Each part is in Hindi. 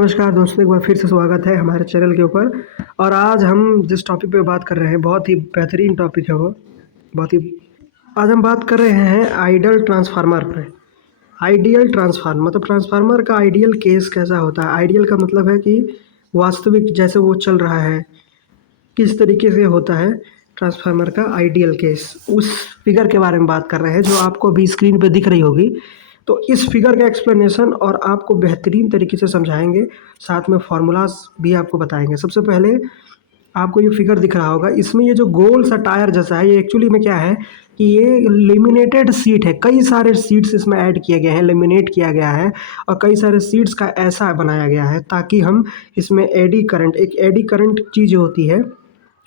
नमस्कार दोस्तों, एक बार फिर से स्वागत है हमारे चैनल के ऊपर। और आज हम जिस टॉपिक पे बात कर रहे हैं बहुत ही बेहतरीन टॉपिक है वो। बहुत ही आज हम बात कर रहे हैं आइडियल ट्रांसफार्मर पे। आइडियल ट्रांसफार्मर मतलब ट्रांसफार्मर का आइडियल केस कैसा होता है। आइडियल का मतलब है कि वास्तविक जैसे वो चल रहा है किस तरीके से होता है ट्रांसफार्मर का आइडियल केस। उस फिगर के बारे में बात कर रहे हैं जो आपको अभी स्क्रीन पे दिख रही होगी। तो इस फिगर का एक्सप्लेनेशन और आपको बेहतरीन तरीके से समझाएंगे, साथ में फार्मूलाज भी आपको बताएंगे। सबसे पहले आपको ये फिगर दिख रहा होगा, इसमें ये जो गोल सा टायर जैसा है ये एक्चुअली में क्या है कि ये लेमिनेटेड सीट है। कई सारे सीट्स इसमें ऐड किए गए हैं, लेमिनेट किया गया है और कई सारे सीट्स का ऐसा बनाया गया है ताकि हम इसमें एडी करंट, एक एडी करंट चीज़ होती है।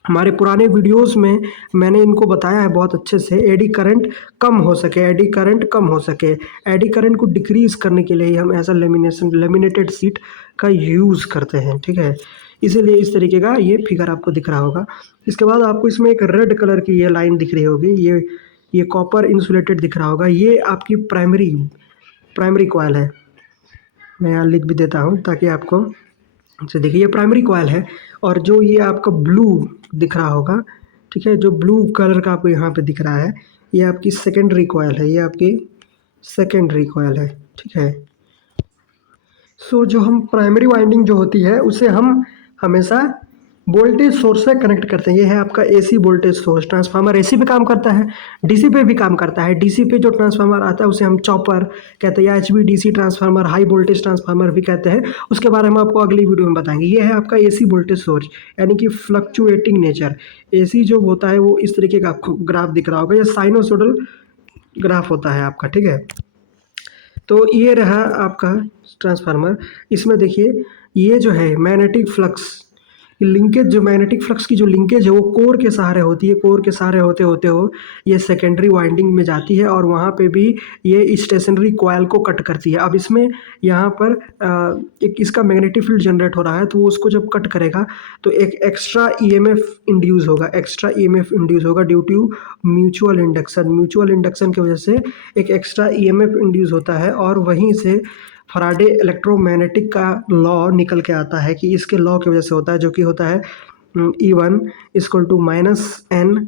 हमारे पुराने वीडियोस में मैंने इनको बताया है बहुत अच्छे से, एडी करंट कम हो सके, एडी करंट कम हो सके। एडी करंट को डिक्रीज़ करने के लिए ही हम ऐसा लेमिनेटेड सीट का यूज़ करते हैं, ठीक है। इसीलिए इस तरीके का ये फिगर आपको दिख रहा होगा। इसके बाद आपको इसमें एक रेड कलर की ये लाइन दिख रही होगी, ये कॉपर इंसुलेटेड दिख रहा होगा। ये आपकी प्राइमरी कॉइल है। मैं यहाँ लिख भी देता हूँ ताकि आपको अच्छा देखिए, ये प्राइमरी कॉइल है। और जो ये आपका ब्लू दिख रहा होगा, ठीक है, जो ब्लू कलर का आपको यहाँ पे दिख रहा है, ये आपकी सेकेंडरी कॉइल है। ये आपकी सेकेंडरी कॉइल है, ठीक है। जो हम प्राइमरी वाइंडिंग जो होती है उसे हम हमेशा वोल्टेज सोर्स से कनेक्ट करते हैं। ये है आपका AC voltage source. Transformer AC पे काम करता है, डीसी पे भी काम करता है। डीसी पे जो ट्रांसफार्मर आता है उसे हम चॉपर कहते हैं या HVDC transformer, high voltage transformer भी कहते हैं। उसके बारे में आपको अगली वीडियो में बताएंगे। ये है आपका एसी वोल्टेज सोर्स, यानी कि फ्लक्चुएटिंग नेचर। एसी जो होता है वो इस तरीके का आपको ग्राफ दिख रहा होगा, ये साइनोसोडल ग्राफ होता है आपका, ठीक है। तो ये रहा आपका ट्रांसफार्मर। इसमें देखिए ये जो है मैग्नेटिक फ्लक्स लिंकेज, जो मैग्नेटिक फ्लक्स की जो लिंकेज है वो कोर के सहारे होती है। कोर के सहारे होते होते हो ये सेकेंडरी वाइंडिंग में जाती है और वहाँ पे भी ये स्टेशनरी कॉइल को कट करती है। अब इसमें यहाँ पर एक इसका मैग्नेटिक फील्ड जनरेट हो रहा है, तो वो उसको जब कट करेगा तो एक एक्स्ट्रा ईएमएफ इंड्यूस होगा। एक्स्ट्रा ईएमएफ इंड्यूस होगा due to mutual induction. Mutual induction की वजह से एक एक्स्ट्रा ईएमएफ इंड्यूस होता है और वहीं से फराडे इलेक्ट्रोमैग्नेटिक का लॉ निकल के आता है कि इसके लॉ की वजह से होता है, जो कि होता है E1 equal to minus N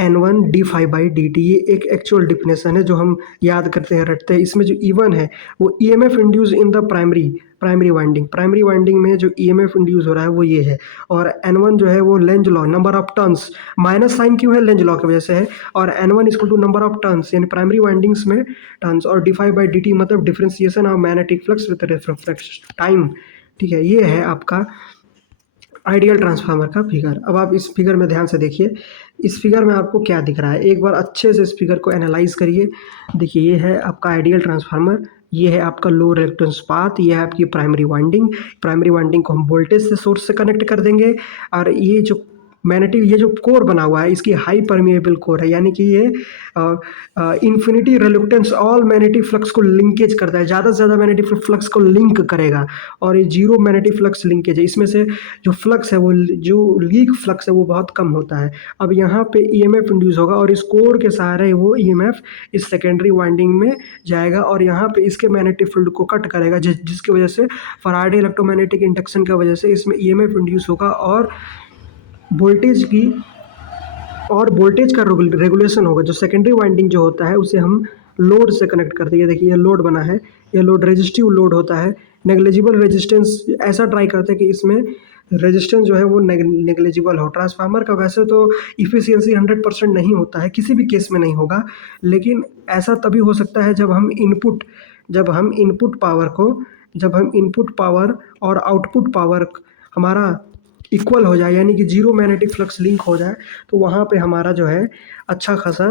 N1 d∅dt। ये एक एक्चुअल डिफिनेशन है जो हम याद करते हैं, रटते हैं। इसमें जो E1 है वो EMF induce in the primary winding में जो ईएमएफ इंड्यूस हो रहा है वो ये है। और N1 जो है वो Lenz law, number of turns, minus sign क्यों है, लेंज लॉ की वजह से है। और N1 equal to number of turns, यानी प्राइमरी वाइंडिंग्स में टर्न्स, और d∅dt मतलब differentiation of magnetic flux with reflection time, ठीक है। ये है आपका आइडियल ट्रांसफार्मर का फिगर। अब आप इस फिगर में ध्यान से देखिए, इस फिगर में आपको क्या दिख रहा है। एक बार अच्छे से इस फिगर को एनालाइज करिए। देखिए ये है आपका आइडियल ट्रांसफार्मर, ये है आपका लो रिएक्टेंस पाथ, ये है आपकी प्राइमरी वाइंडिंग को हम वोल्टेज से सोर्स से कनेक्ट कर देंगे। और ये जो मैग्नेटिक, ये जो कोर बना हुआ है इसकी हाई परमिएबल कोर है, यानी कि ये infinity reluctance all magnetic flux को लिंकेज करता है, ज़्यादा से ज़्यादा मैग्नेटिक फ्लक्स को लिंक करेगा। और ये जीरो मैग्नेटिक फ्लक्स लिंकेज है, इसमें से जो फ्लक्स है वो, जो लीक फ्लक्स है वो बहुत कम होता है। अब यहाँ पे ईएमएफ इंड्यूस होगा और इस कोर के सहारे वो ईएमएफ इस सेकेंडरी वाइंडिंग में जाएगा और यहाँ पे इसके मैग्नेटिक फील्ड को कट करेगा, जिसकी वजह से फराडे इलेक्ट्रोमैग्नेटिक इंडक्शन की वजह से इसमें ईएमएफ इंड्यूस होगा और वोल्टेज का रेगुलेशन होगा। जो सेकेंडरी वाइंडिंग जो होता है उसे हम लोड से कनेक्ट करते हैं। देखिए ये लोड बना है, ये लोड रेजिस्टिव लोड होता है। नेग्लिजिबल रेजिस्टेंस, ऐसा ट्राई करते हैं कि इसमें रेजिस्टेंस जो है वो नेग्लिजिबल हो। ट्रांसफार्मर का वैसे तो इफ़िशियंसी 100% नहीं होता है, किसी भी केस में नहीं होगा, लेकिन ऐसा तभी हो सकता है जब हम इनपुट पावर और आउटपुट पावर हमारा इक्वल हो जाए, यानी कि जीरो मैग्नेटिक फ्लक्स लिंक हो जाए, तो वहाँ पे हमारा जो है अच्छा खासा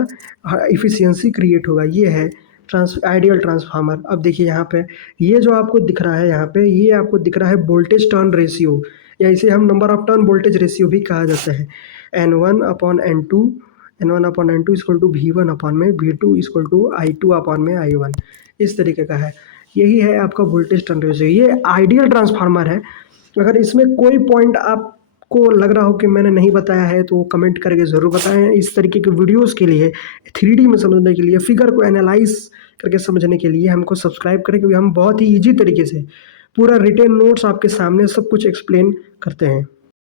इफ़िशियंसी क्रिएट होगा। ये है आइडियल ट्रांसफार्मर। अब देखिए यहाँ पे ये जो आपको दिख रहा है, यहाँ पे ये आपको दिख रहा है वोल्टेज टर्न रेशियो, या इसे हम number of turn voltage ratio भी कहा जाता है। N1/N2 equal to V1/V2 equal to I2/I1, इस तरीके का है। यही है आपका वोल्टेज टर्न रेशियो। ये आइडियल ट्रांसफार्मर है। अगर इसमें कोई पॉइंट आपको लग रहा हो कि मैंने नहीं बताया है तो कमेंट करके ज़रूर बताएं। इस तरीके के वीडियोस के लिए, 3D में समझने के लिए, फिगर को एनालाइज करके समझने के लिए हमको सब्सक्राइब करें, क्योंकि हम बहुत ही ईजी तरीके से पूरा रिटेन नोट्स आपके सामने सब कुछ एक्सप्लेन करते हैं।